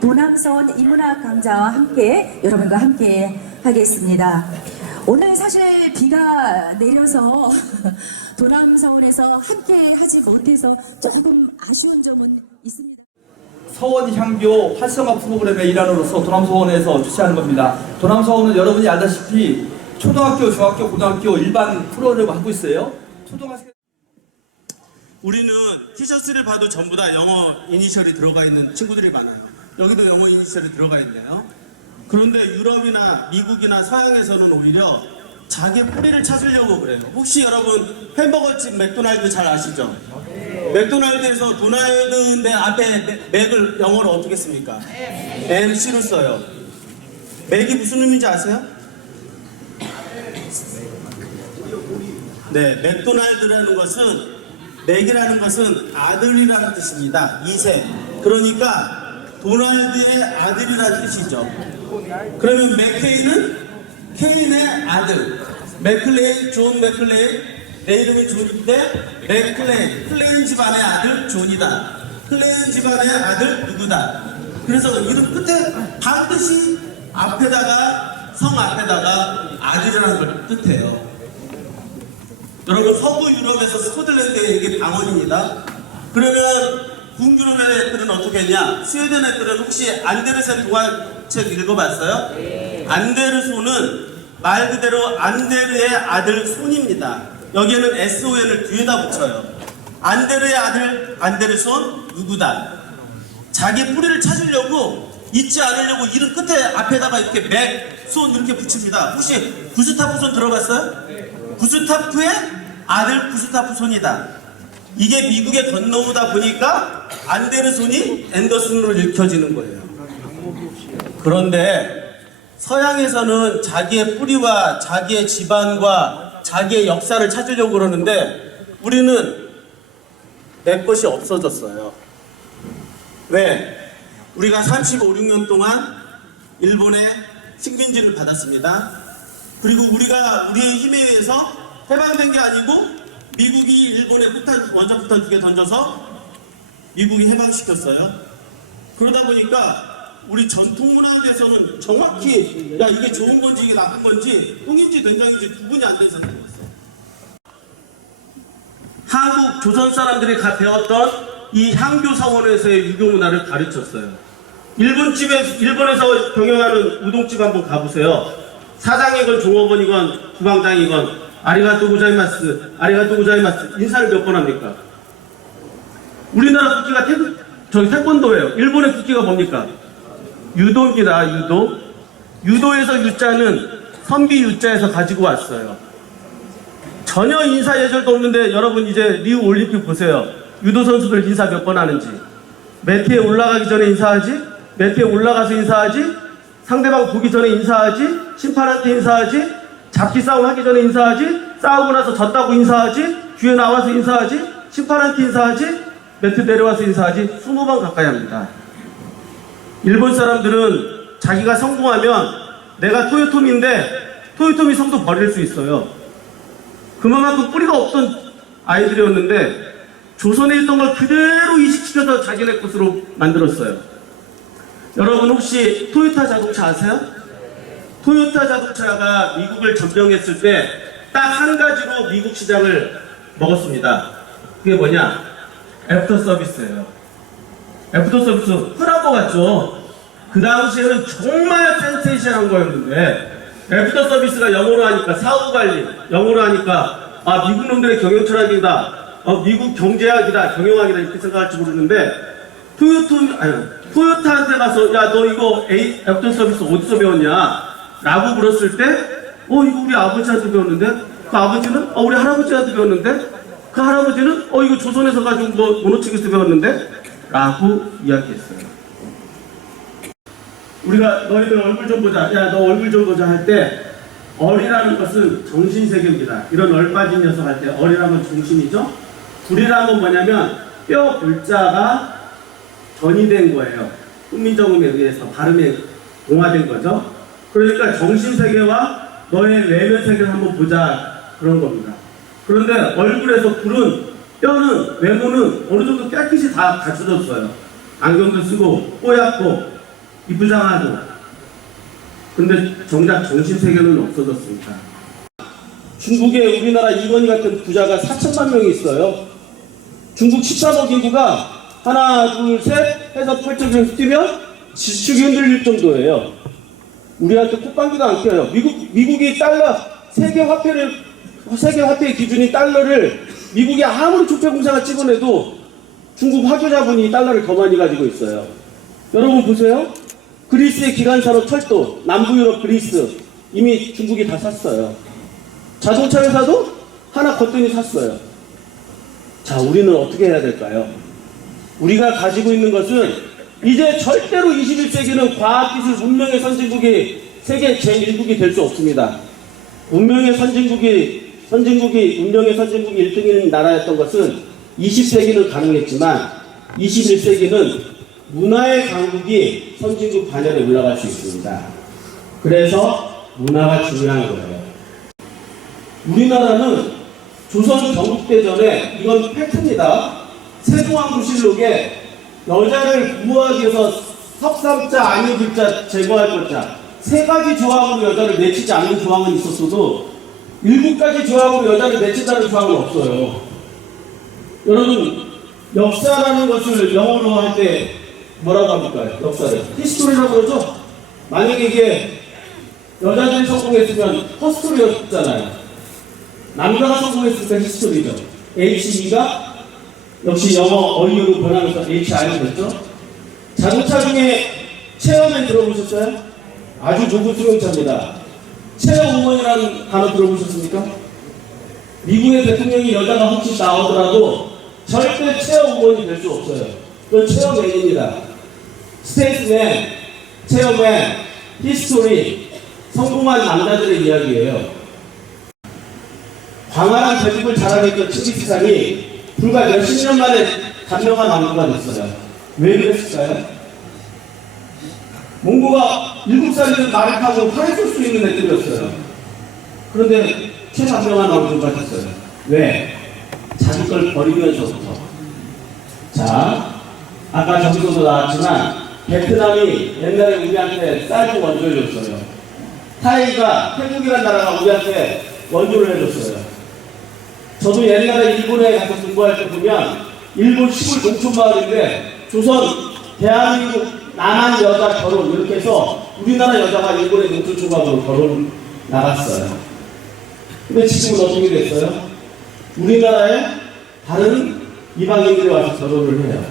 도남서원 인문학 강좌와 함께 여러분과 함께 하겠습니다. 오늘 사실 비가 내려서 도남서원에서 함께 하지 못해서 조금 아쉬운 점은 있습니다. 서원향교 활성화 프로그램의 일환으로서 도남서원에서 주최하는 겁니다. 도남서원은 여러분이 알다시피 초등학교, 중학교, 고등학교 일반 프로그램을 하고 있어요. 초등학교 우리는 티셔츠를 봐도 전부 다 영어 이니셜이 들어가 있는 친구들이 많아요. 여기도 영어 이니셜이 들어가 있네요. 그런데 유럽이나 미국이나 서양에서는 오히려 자기 뿌리를 찾으려고 그래요. 혹시 여러분 햄버거집 맥도날드 잘 아시죠? 맥도날드에서 도날드인데 앞에 맥을 영어로 어떻게 씁니까? MC로 써요. 맥이 무슨 의미인지 아세요? 네, 맥도날드라는 것은 맥이라는 것은 아들이라는 뜻입니다. 2세. 그러니까 도날드의 아들이라는 뜻이죠. 그러면 맥케인은 케인의 아들. 맥클레인, 존 맥클레인. 내 이름이 존인데 맥클레인, 클레인 집안의 아들 존이다. 클레인 집안의 아들 누구다. 그래서 이름 끝에 반드시 앞에다가 성 앞에다가 아들이라는 걸 뜻해요. 여러분 서부 유럽에서 스코틀랜드의 이게 방언입니다. 그러면 북유럽 애들은 어떻게 했냐? 스웨덴 애들은 혹시 안데르센 동화책 읽어봤어요? 네. 안데르손은 말 그대로 안데르의 아들 손입니다. 여기에는 SON을 뒤에다 붙여요. 안데르의 아들 안데르손 누구다. 자기 뿌리를 찾으려고 잊지 않으려고 이름 끝에 앞에다가 이렇게 맥, 손 이렇게 붙입니다. 혹시 구스타프손 들어봤어요? 구스타프의 아들 구스타프손이다. 이게 미국에 건너오다 보니까 안데르손이 앤더슨으로 읽혀지는 거예요. 그런데 서양에서는 자기의 뿌리와 자기의 집안과 자기의 역사를 찾으려고 그러는데 우리는 내 것이 없어졌어요. 왜? 우리가 35, 6년 동안 일본의 식민지를 받았습니다. 그리고 우리가 우리의 힘에 의해서 해방된 게 아니고 미국이 일본에 원자폭탄 2개 던져서 미국이 해방시켰어요. 그러다 보니까 우리 전통문화에 대해서는 정확히 야 이게 좋은 건지 이게 나쁜 건지 똥인지 된장인지 구분이 안 된 상태였어요. 한국 조선 사람들이 배웠던 이 향교 사원에서의 유교 문화를 가르쳤어요. 일본에서 경영하는 우동집 한번 가보세요. 사장이건 종업원이건 주방장이건 아리가또 고자이마스, 아리가또 고자이마스 인사를 몇 번 합니까? 우리나라 국기가 태권도예요. 일본의 국기가 뭡니까? 유도입니다. 유도. 유도에서 유자는 선비 유자에서 가지고 왔어요. 전혀 인사 예절도 없는데 여러분 이제 리우 올림픽 보세요. 유도 선수들 인사 몇 번 하는지. 매트에 올라가기 전에 인사하지, 매트에 올라가서 인사하지, 상대방 보기 전에 인사하지, 심판한테 인사하지, 잡기 싸움 하기 전에 인사하지, 싸우고 나서 졌다고 인사하지, 뒤에 나와서 인사하지, 심판한테 인사하지, 매트 내려와서 인사하지, 20번 가까이 합니다. 일본 사람들은 자기가 성공하면 내가 토요토미인데 토요토미 성도 버릴 수 있어요. 그만큼 뿌리가 없던 아이들이었는데 조선에 있던 걸 그대로 이식시켜서 자기네 것으로 만들었어요. 여러분 혹시 토요타 자동차 아세요? 토요타 자동차가 미국을 점령했을 때 딱 한 가지로 미국 시장을 먹었습니다. 그게 뭐냐? 애프터 서비스예요. 애프터 서비스 흔한 거 같죠? 그 당시에는 정말 센세이션한 거였는데 애프터 서비스가 영어로 하니까 사후관리, 영어로 하니까 아 미국 놈들의 경영 철학이다, 미국 경제학이다, 경영학이다 이렇게 생각할지 모르는데 토요타한테 가서 야 너 이거 애프터 서비스 어디서 배웠냐? 라고 물었을 때 이거 우리 아버지한테 배웠는데 그 아버지는 우리 할아버지한테 배웠는데 그 할아버지는 이거 조선에서 가지고 뭐 모노치기에서 배웠는데 라고 이야기했어요. 우리가 너희들 얼굴 좀 보자, 야 너 얼굴 좀 보자 할 때 얼이라는 것은 정신세계입니다. 이런 얼빠진 녀석 할 때 얼이라는 건 중심이죠. 불이라는 건 뭐냐면 뼈 글자가 전이된 거예요. 훈민정음에 의해서 발음에 동화된 거죠. 그러니까 정신세계와 너의 외면세계를 한번 보자 그런 겁니다. 그런데 얼굴에서 불은, 뼈는, 외모는 어느 정도 깨끗이 다 갖춰졌어요. 안경도 쓰고 뽀얗고 이쁘장하죠. 근데 정작 정신세계는 없어졌습니다. 중국에 우리나라 이건희 같은 부자가 4천만 명이 있어요. 중국 13억 인구가 하나, 둘, 셋 해서 펼쳐져서 뛰면 지축이 흔들릴 정도예요. 우리한테 콧방귀도 안 껴요. 미국이 달러, 세계 화폐의 기준인 달러를 미국이 아무리 조폐공사가 찍어내도 중국 화교자분이 달러를 더 많이 가지고 있어요. 여러분 보세요. 그리스의 기간산업 철도, 남부 유럽 그리스 이미 중국이 다 샀어요. 자동차 회사도 하나 거뜬히 샀어요. 자, 우리는 어떻게 해야 될까요? 우리가 가지고 있는 것은 이제 절대로 21세기는 과학기술 문명의 선진국이 세계 제1국이 될 수 없습니다. 문명의 선진국이 1등인 나라였던 것은 20세기는 가능했지만 21세기는 문화의 강국이 선진국 반열에 올라갈 수 있습니다. 그래서 문화가 중요한 거예요. 우리나라는 조선 경국대전에 이건 팩트입니다. 세종왕조실록에 여자를 구하기 위해서 석삼자 아닌 글자 제거할 것자 3가지 조항으로 여자를 내치지 않는 조항은 있었어도 7가지 조항으로 여자를 내친다는 조항은 없어요. 여러분 역사라는 것을 영어로 할 때 뭐라고 합니까? 역사를 히스토리라고 그러죠? 만약에 이게 여자들이 성공했으면 허스토리였잖아요. 남자가 성공했으니까 히스토리죠. HE가 역시 영어 어휘로 변하면서 HI가 됐죠. 자동차 중에 체어맨 들어보셨어요? 아주 좋은 수용차입니다. 체어우먼이라는 단어 들어보셨습니까? 미국의 대통령이 여자가 혹시 나오더라도 절대 체어우먼이 될 수 없어요. 그건 체어맨입니다. 스테이트맨, 체어맨, 히스토리, 성공한 남자들의 이야기예요. 광활한 제국을 자랑했던 칭기스칸이 불과 몇십 년 만에 단명한 왕조가 됐어요. 왜 그랬을까요? 몽고가 7살이면 말을 타고 팔을 쏠 수 있는 애들이었어요. 그런데 최단명한 왕조가 됐어요. 왜? 자기 걸 버리면서부터. 자, 아까 저기서도 나왔지만 베트남이 옛날에 우리한테 쌀도 원조를 줬어요. 타이가, 태국이라는 나라가 우리한테 원조를 해줬어요. 저도 옛날에 일본에 가서 공부할 때 보면 일본 시골 농촌 마을인데 조선, 대한민국, 남한 여자 결혼 이렇게 해서 우리나라 여자가 일본의 농촌 조각으로 결혼 나갔어요. 근데 지금은 어떻게 됐어요? 우리나라에 다른 이방인들이 와서 결혼을 해요.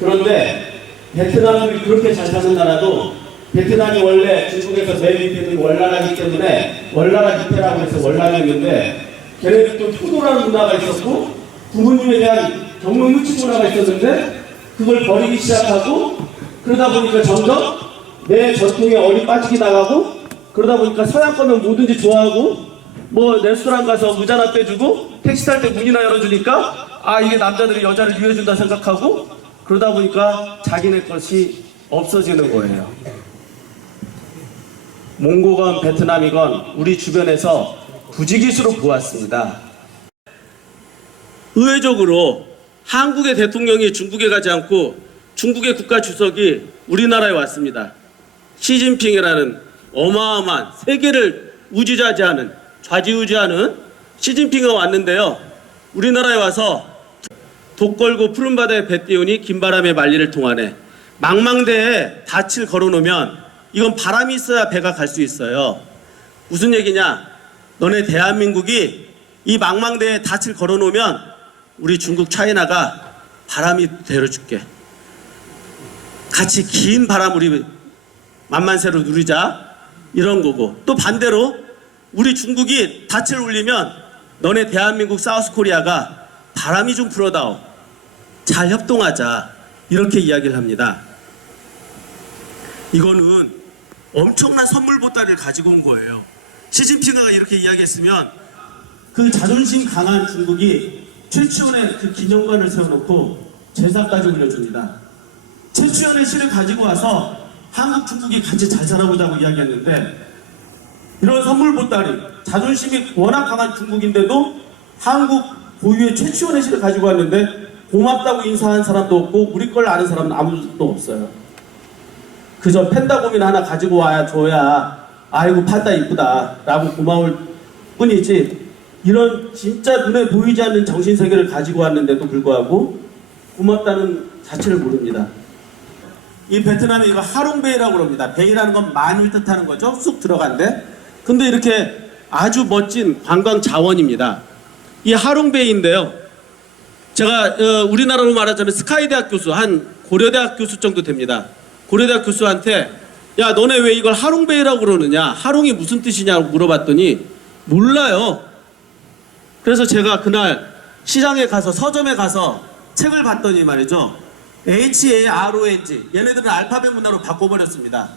그런데 베트남이 그렇게 잘 사는 나라도 베트남이 원래 중국에서 맨 밑에 있는 월나라이기 때문에 월나라 밑에라고 해서 월남이었는데 걔네들도 토도라는 문화가 있었고 부모님에 대한 경력 유치 문화가 있었는데 그걸 버리기 시작하고 그러다 보니까 점점 내 전통에 어리 빠지게 나가고 그러다 보니까 서양 거면 뭐든지 좋아하고 뭐 레스토랑 가서 의자 하나 빼주고 택시 탈 때 문이나 열어주니까 아 이게 남자들이 여자를 위해준다 생각하고 그러다 보니까 자기네 것이 없어지는 거예요. 몽고건 베트남이건 우리 주변에서 부지기수로 보았습니다. 의외적으로 한국의 대통령이 중국에 가지 않고 중국의 국가 주석이 우리나라에 왔습니다. 시진핑이라는 어마어마한 세계를 우지좌지하는 좌지우지하는 시진핑이 왔는데요. 우리나라에 와서 독 걸고 푸른 바다에 배 띄우니 긴 바람에 만리를 통하네. 망망대에 닻을 걸어놓으면 이건 바람이 있어야 배가 갈 수 있어요. 무슨 얘기냐? 너네 대한민국이 이 망망대에 닻을 걸어놓으면 우리 중국 차이나가 바람이 데려줄게. 같이 긴 바람 우리 만만세로 누리자 이런 거고 또 반대로 우리 중국이 닻을 울리면 너네 대한민국 사우스코리아가 바람이 좀 불어다오. 잘 협동하자. 이렇게 이야기를 합니다. 이거는 엄청난 선물 보따리를 가지고 온 거예요. 시진핑이가 이렇게 이야기했으면 그 자존심 강한 중국이 최치원의 그 기념관을 세워놓고 제사까지 올려줍니다. 최치원의 시를 가지고 와서 한국, 중국이 같이 잘 살아보자고 이야기했는데 이런 선물 보따리, 자존심이 워낙 강한 중국인데도 한국 고유의 최치원의 시를 가지고 왔는데 고맙다고 인사한 사람도 없고 우리 걸 아는 사람은 아무도 없어요. 그저 펜다고민 하나 가지고 와야 줘야 아이고 판다 이쁘다 라고 고마울 뿐이지, 이런 진짜 눈에 보이지 않는 정신세계를 가지고 왔는데도 불구하고 고맙다는 자체를 모릅니다. 이 베트남에 이거 하롱베이라고 그럽니다. 베이라는 건 만을 뜻하는 거죠. 쑥 들어간데. 근데 이렇게 아주 멋진 관광 자원입니다. 이 하롱베이인데요. 제가 우리나라로 말하자면 스카이대학 교수, 한 고려대학 교수 정도 됩니다. 고려대학 교수한테 야 너네 왜 이걸 하롱베이라고 그러느냐, 하롱이 무슨 뜻이냐고 물어봤더니 몰라요. 그래서 제가 그날 시장에 가서 서점에 가서 책을 봤더니 말이죠, HARONG, 얘네들은 알파벳 문화로 바꿔버렸습니다.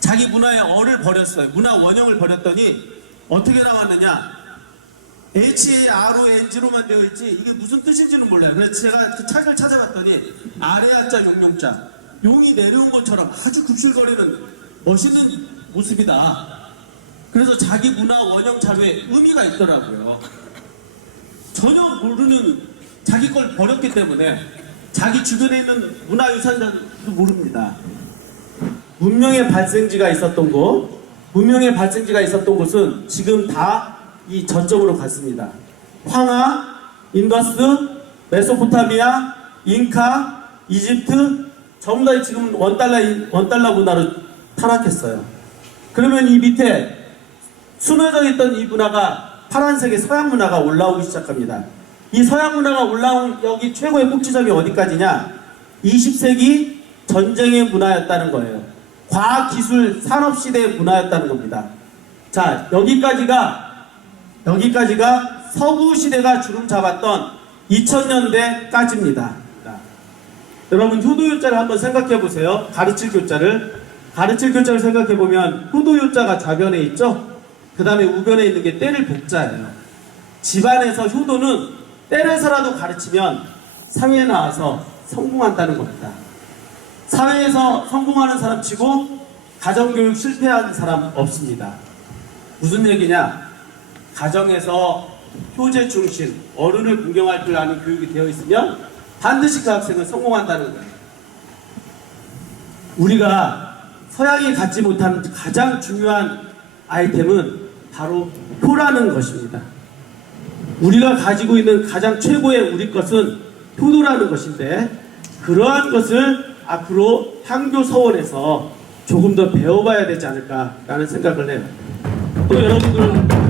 자기 문화의 어를 버렸어요. 문화 원형을 버렸더니 어떻게 나왔느냐, HARONG로만 되어 있지 이게 무슨 뜻인지는 몰라요. 그래서 제가 그 책을 찾아봤더니 아래한자 용용자, 용이 내려온 것처럼 아주 급실거리는 멋있는 모습이다. 그래서 자기 문화 원형 자료에 의미가 있더라고요. 전혀 모르는, 자기 걸 버렸기 때문에 자기 주변에 있는 문화유산도 모릅니다. 문명의 발생지가 있었던 곳, 문명의 발생지가 있었던 곳은 지금 다 이 전점으로 갔습니다. 황하, 인더스, 메소포타미아, 잉카, 이집트 전부 다 지금 원달러 문화로 타락했어요. 그러면 이 밑에 숨어져 있던 이 문화가, 파란색의 서양 문화가 올라오기 시작합니다. 이 서양 문화가 올라온 여기 최고의 꼭지점이 어디까지냐? 20세기 전쟁의 문화였다는 거예요. 과학기술 산업시대의 문화였다는 겁니다. 자, 여기까지가 서구시대가 주름 잡았던 2000년대까지입니다. 여러분 효도요자를 한번 생각해 보세요. 가르칠 교자를 생각해 보면 효도요자가 좌변에 있죠? 그 다음에 우변에 있는 게 때를 복자예요. 집안에서 효도는 때려서라도 가르치면 사회에 나와서 성공한다는 겁니다. 사회에서 성공하는 사람 치고 가정교육 실패하는 사람 없습니다. 무슨 얘기냐? 가정에서 효제 중심, 어른을 공경할 줄 아는 교육이 되어 있으면 반드시 그 학생은 성공한다는 거예요. 우리가 서양이 갖지 못한 가장 중요한 아이템은 바로 효라는 것입니다. 우리가 가지고 있는 가장 최고의 우리 것은 효도라는 것인데, 그러한 것을 앞으로 향교 서원에서 조금 더 배워봐야 되지 않을까라는 생각을 해요. 또 여러분들